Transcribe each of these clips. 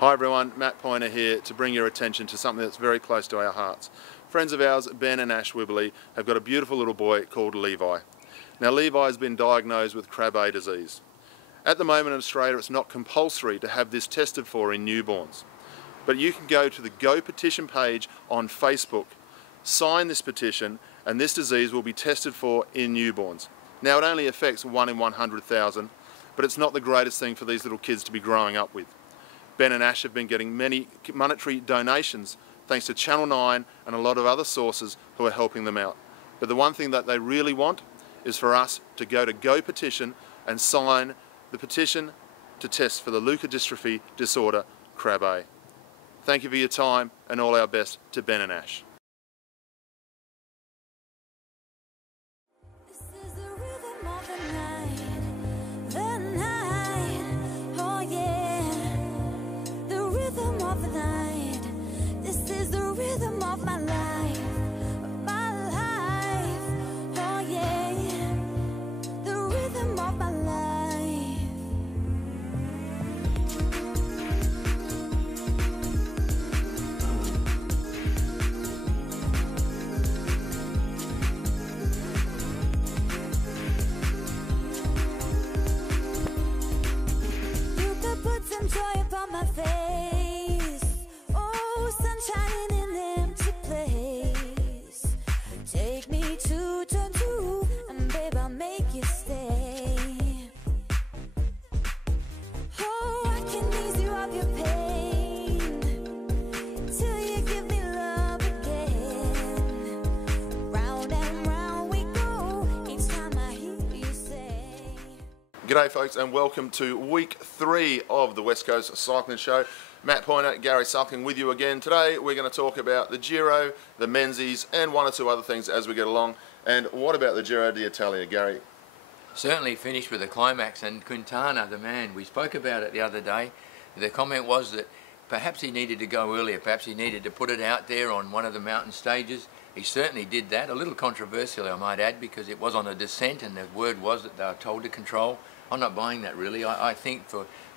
Hi everyone, Matt Poyner here to bring your attention to something that's very close to our hearts. Friends of ours, Ben and Ash Wibberley, have got a beautiful little boy called Levi. Now Levi has been diagnosed with Krabbe disease. At the moment in Australia it's not compulsory to have this tested for in newborns. But you can go to the Go Petition page on Facebook, sign this petition, and this disease will be tested for in newborns. Now it only affects 1 in 100,000, but it's not the greatest thing for these little kids to be growing up with. Ben and Ash have been getting many monetary donations thanks to Channel 9 and a lot of other sources who are helping them out. But the one thing that they really want is for us to go to Go Petition and sign the petition to test for the leukodystrophy disorder Krabbe. Thank you for your time and all our best to Ben and Ash. Joy upon my face, oh, sunshine in an empty place. Take me to turn 2, and babe, I'll make you stay. Oh, I can ease you of your pain till you give me love again. Round and round we go each time I hear you say. G'day folks and welcome to week 3 of the West Coast Cycling Show. Matt Poyner, Gary Suckling with you again. Today we're going to talk about the Giro, the Menzies and one or two other things as we get along. And what about the Giro d'Italia, Gary? Certainly finished with a climax, and Quintana, the man, we spoke about it the other day. The comment was that perhaps he needed to go earlier, perhaps he needed to put it out there on one of the mountain stages. He certainly did that, a little controversially I might add, because it was on a descent and the word was that they were told to control. I'm not buying that really. I think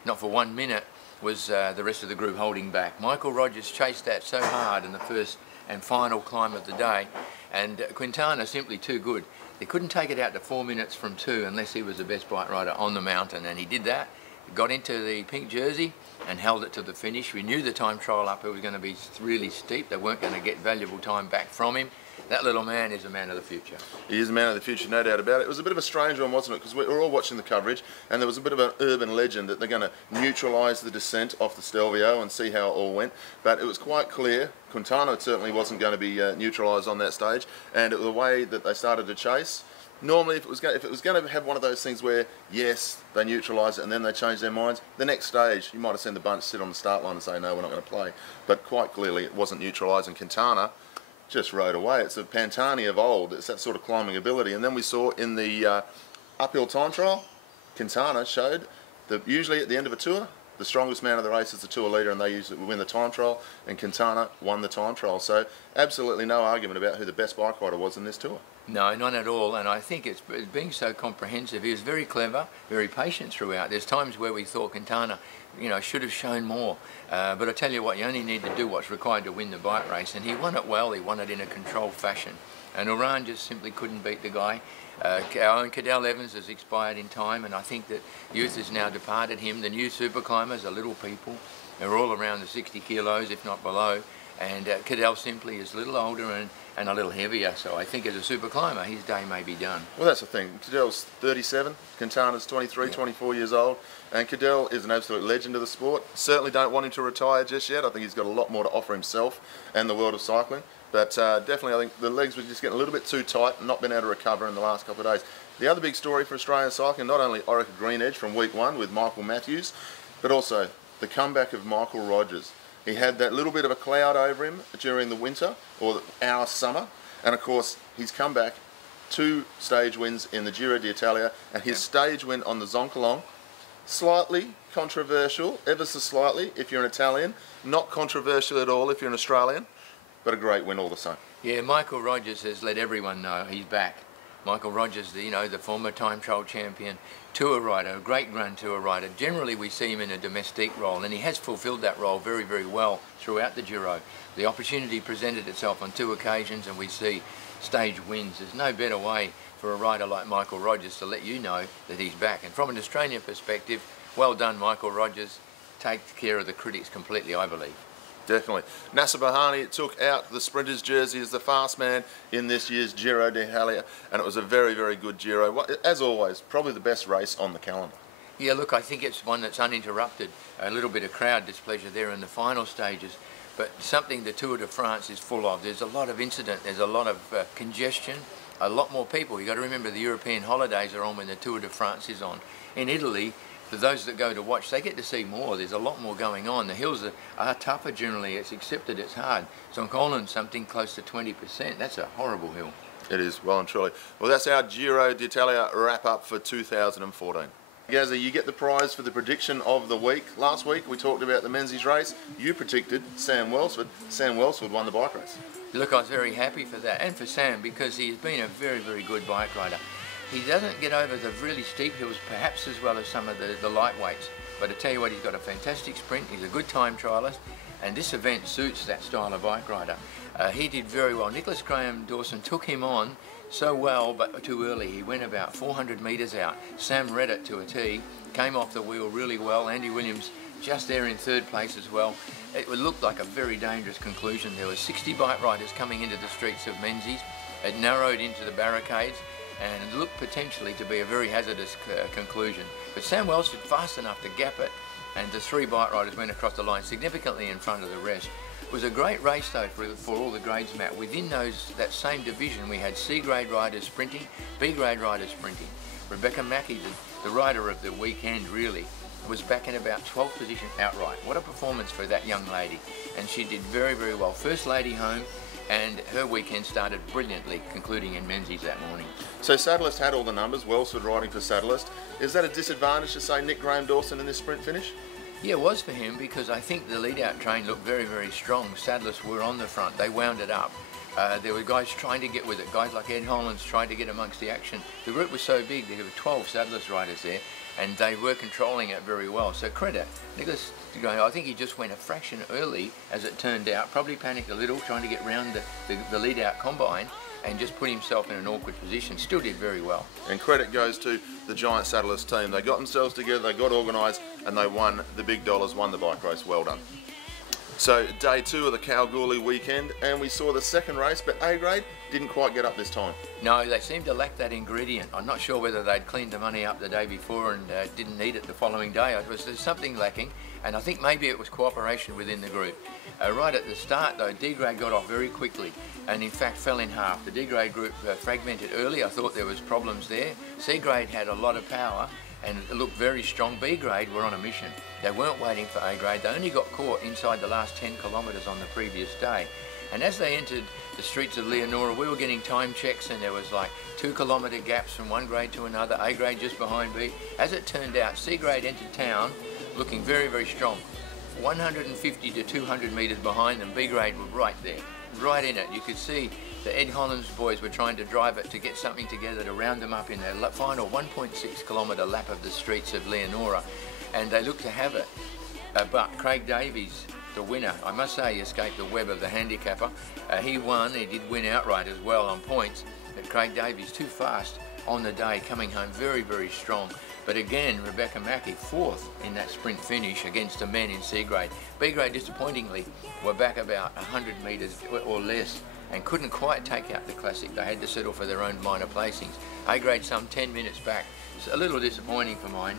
not for 1 minute was the rest of the group holding back. Michael Rogers chased that so hard in the first and final climb of the day, and Quintana simply too good. They couldn't take it out to 4 minutes from 2 unless he was the best bike rider on the mountain, and he did that. He got into the pink jersey and held it to the finish. We knew the time trial up it was going to be really steep. They weren't going to get valuable time back from him. That little man is a man of the future. He is a man of the future, no doubt about it. It was a bit of a strange one, wasn't it? Because we were all watching the coverage and there was a bit of an urban legend that they're going to neutralise the descent off the Stelvio and see how it all went. But it was quite clear, Quintana certainly wasn't going to be neutralised on that stage, and the way that they started to chase, normally if it was going to have one of those things where, yes, they neutralise it and then they change their minds, the next stage you might have seen the bunch sit on the start line and say, no, we're not going to play. But quite clearly it wasn't neutralised, and Quintana just rode away. It's a Pantani of old. It's that sort of climbing ability. And then we saw in the uphill time trial, Quintana showed that usually at the end of a tour, the strongest man of the race is the tour leader, and they usually win the time trial, and Quintana won the time trial. So absolutely no argument about who the best bike rider was in this tour. No, none at all, and I think it's being so comprehensive. He was very clever, very patient throughout. There's times where we thought Quintana, should have shown more. But I tell you what, you only need to do what's required to win the bike race, and he won it well. He won it in a controlled fashion. And Oran just simply couldn't beat the guy. Our own Cadel Evans has expired in time, and I think that youth has now departed him. The new super climbers are little people. They're all around the 60 kilos, if not below. And Cadel simply is a little older and a little heavier, so I think as a super climber his day may be done. Well, that's the thing. Cadel's 37, Quintana's 23, 24 years old, and Cadel is an absolute legend of the sport. Certainly don't want him to retire just yet. I think he's got a lot more to offer himself and the world of cycling, but definitely I think the legs were just getting a little bit too tight and not been able to recover in the last couple of days. The other big story for Australian cycling, not only Orica Green Edge from week 1 with Michael Matthews, but also the comeback of Michael Rogers. He had that little bit of a cloud over him during the winter, or our summer, and of course he's come back, 2 stage wins in the Giro d'Italia, and his stage win on the Zoncolan, slightly controversial, ever so slightly if you're an Italian, not controversial at all if you're an Australian, but a great win all the same. Yeah, Michael Rogers has let everyone know he's back. Michael Rogers, the former time trial champion, tour rider, a great Grand Tour rider. Generally we see him in a domestique role, and he has fulfilled that role very, very well throughout the Giro. The opportunity presented itself on 2 occasions, and we see stage wins. There's no better way for a rider like Michael Rogers to let you know that he's back. And from an Australian perspective, well done, Michael Rogers. Take care of the critics completely, I believe. Definitely. Nasser Bahani took out the sprinter's jersey as the fast man in this year's Giro d'Italia, and it was a very, very good Giro. As always, probably the best race on the calendar. Yeah, look, I think it's one that's uninterrupted. A little bit of crowd displeasure there in the final stages, but something the Tour de France is full of. There's a lot of incident, there's a lot of congestion, a lot more people. You've got to remember the European holidays are on when the Tour de France is on. In Italy, for those that go to watch, they get to see more. There's a lot more going on. The hills are tougher generally. It's accepted, it's hard. St. Colin's something close to 20%. That's a horrible hill. It is, well and truly. Well, that's our Giro d'Italia wrap-up for 2014. Gazza, you get the prize for the prediction of the week. Last week we talked about the Menzies race. You predicted Sam Welsford. Sam Welsford won the bike race. Look, I was very happy for that, and for Sam, because he's been a very, very good bike rider. He doesn't get over the really steep hills perhaps as well as some of the lightweights, but I tell you what, he's got a fantastic sprint, he's a good time trialist, and this event suits that style of bike rider. He did very well. Nicholas Graham Dawson took him on so well, but too early. He went about 400 metres out. Sam read it to a T, came off the wheel really well. Andy Williams just there in 3rd place as well. It looked like a very dangerous conclusion. There were 60 bike riders coming into the streets of Menzies. It narrowed into the barricades, and looked potentially to be a very hazardous conclusion. But Sam Welsford fast enough to gap it, and the 3 bike riders went across the line significantly in front of the rest. It was a great race though for all the grades, Matt. Within that same division we had C grade riders sprinting, B grade riders sprinting. Rebecca Mackey, the rider of the weekend really, was back in about 12th position outright. What a performance for that young lady, and she did very, very well. First lady home, and her weekend started brilliantly, concluding in Menzies that morning. So Saddlist had all the numbers, Welsford riding for Saddlist. Is that a disadvantage to say Nick Graham Dawson in this sprint finish? Yeah, it was for him, because I think the lead-out train looked very, very strong. Saddlist were on the front, they wound it up. There were guys trying to get with it, guys like Ed Hollands trying to get amongst the action. The group was so big, there were 12 Saddlist riders there, and they were controlling it very well. So credit Nicholas Graham. I think he just went a fraction early, as it turned out, probably panicked a little trying to get round the lead-out combine, and just put himself in an awkward position. Still did very well. And credit goes to the Giant Saddlist team. They got themselves together, they got organised, and they won the big dollars, won the bike race. Well done. So day 2 of the Kalgoorlie weekend, and we saw the second race, but A grade didn't quite get up this time. No, they seemed to lack that ingredient. I'm not sure whether they'd cleaned the money up the day before and didn't need it the following day. There's something lacking, and I think maybe it was cooperation within the group. Right at the start though, D grade got off very quickly, and in fact fell in half. The D grade group fragmented early. I thought there was problems there. C grade had a lot of power and it looked very strong. B grade were on a mission. They weren't waiting for A grade. They only got caught inside the last 10 kilometres on the previous day. And as they entered the streets of Leonora, we were getting time checks, and there was like 2 kilometre gaps from one grade to another, A grade just behind B. As it turned out, C grade entered town looking very, very strong. 150 to 200 metres behind them, B grade were right there, right in it. You could see the Ed Hollands boys were trying to drive it to get something together to round them up in their final 1.6 kilometre lap of the streets of Leonora, and they looked to have it. But Craig Davies, the winner, I must say, he escaped the web of the handicapper. He won, he did win outright as well on points, but Craig Davies too fast on the day, coming home very, very strong. But again, Rebecca Mackey, 4th in that sprint finish against the men in C grade. B grade, disappointingly, were back about 100 metres or less and couldn't quite take out the classic. They had to settle for their own minor placings. A grade some 10 minutes back. It's a little disappointing for mine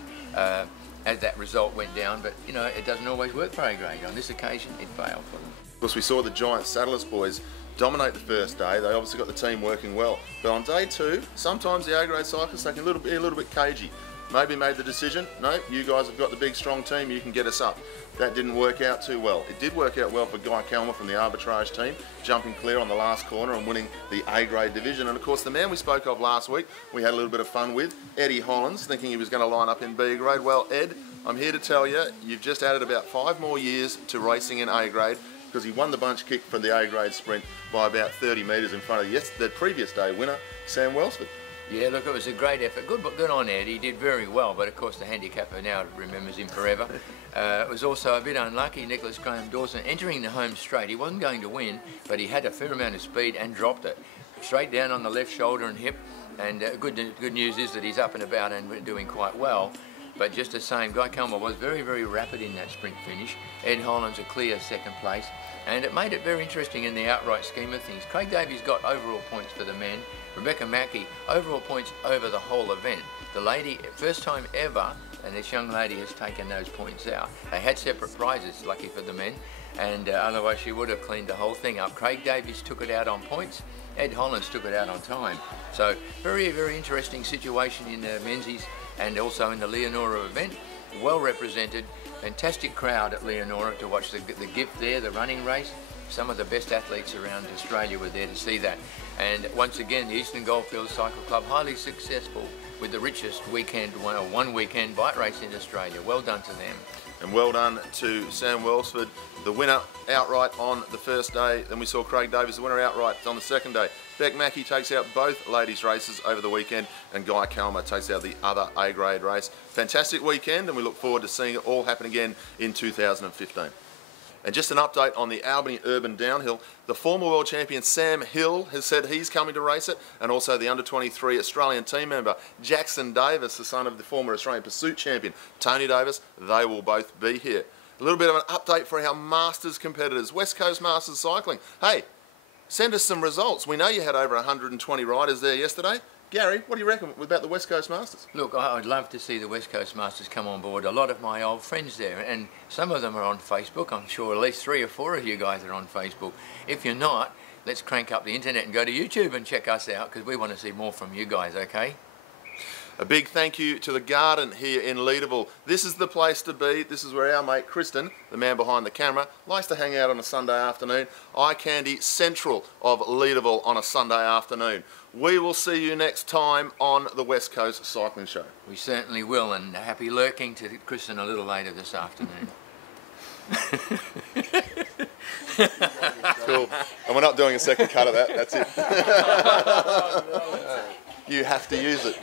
as that result went down, but you know, it doesn't always work for A grade. On this occasion, it failed for them. Of course, we saw the Giant Saddlist boys dominate the first day. They obviously got the team working well. But on day 2, sometimes the A grade cyclists, they can be a little bit cagey. Maybe made the decision, no, you guys have got the big strong team, you can get us up. That didn't work out too well. It did work out well for Guy Kelmer from the arbitrage team, jumping clear on the last corner and winning the A grade division. And of course the man we spoke of last week, we had a little bit of fun with, Eddie Hollands, thinking he was going to line up in B grade. Well, Ed, I'm here to tell you, you've just added about 5 more years to racing in A grade, because he won the bunch kick for the A grade sprint by about 30 metres in front of the previous day winner, Sam Welsford. Yeah, look, it was a great effort. Good on Ed. He did very well, but of course the handicapper now remembers him forever. It was also a bit unlucky, Nicholas Graham Dawson entering the home straight. He wasn't going to win, but he had a fair amount of speed and dropped it. Straight down on the left shoulder and hip, and good news is that he's up and about and doing quite well. But just the same, Guy Kalma was very, very rapid in that sprint finish. Ed Holland's a clear second place, and it made it very interesting in the outright scheme of things. Craig Davies got overall points for the men. Rebecca Mackey, overall points over the whole event. The lady, first time ever, and this young lady has taken those points out. They had separate prizes, lucky for the men, and otherwise she would have cleaned the whole thing up. Craig Davies took it out on points. Ed Hollands took it out on time. So very, very interesting situation in the Menzies and also in the Leonora event. Well represented, fantastic crowd at Leonora to watch the gift there, the running race. Some of the best athletes around Australia were there to see that. And once again, the Eastern Goldfields Cycle Club, highly successful with the richest weekend, well, one weekend bike race in Australia. Well done to them. And well done to Sam Wellsford, the winner outright on the first day. Then we saw Craig Davies, the winner outright on the second day. Beck Mackey takes out both ladies' races over the weekend, and Guy Kalma takes out the other A-grade race. Fantastic weekend, and we look forward to seeing it all happen again in 2015. And just an update on the Albany Urban Downhill. The former world champion Sam Hill has said he's coming to race it, and also the under-23 Australian team member Jackson Davis, the son of the former Australian Pursuit champion Tony Davis. They will both be here. A little bit of an update for our Masters competitors, West Coast Masters Cycling. Hey, send us some results. We know you had over 120 riders there yesterday. Gary, what do you reckon about the West Coast Masters? Look, I'd love to see the West Coast Masters come on board. A lot of my old friends there, and some of them are on Facebook. I'm sure at least 3 or 4 of you guys are on Facebook. If you're not, let's crank up the internet and go to YouTube and check us out, because we want to see more from you guys, okay? A big thank you to the Garden here in Leederville. This is the place to be. This is where our mate Kristen, the man behind the camera, likes to hang out on a Sunday afternoon. Eye candy central of Leederville on a Sunday afternoon. We will see you next time on the West Coast Cycling Show. We certainly will, and happy lurking to Kristen a little later this afternoon. Cool. And we're not doing a second cut of that, that's it. You have to use it.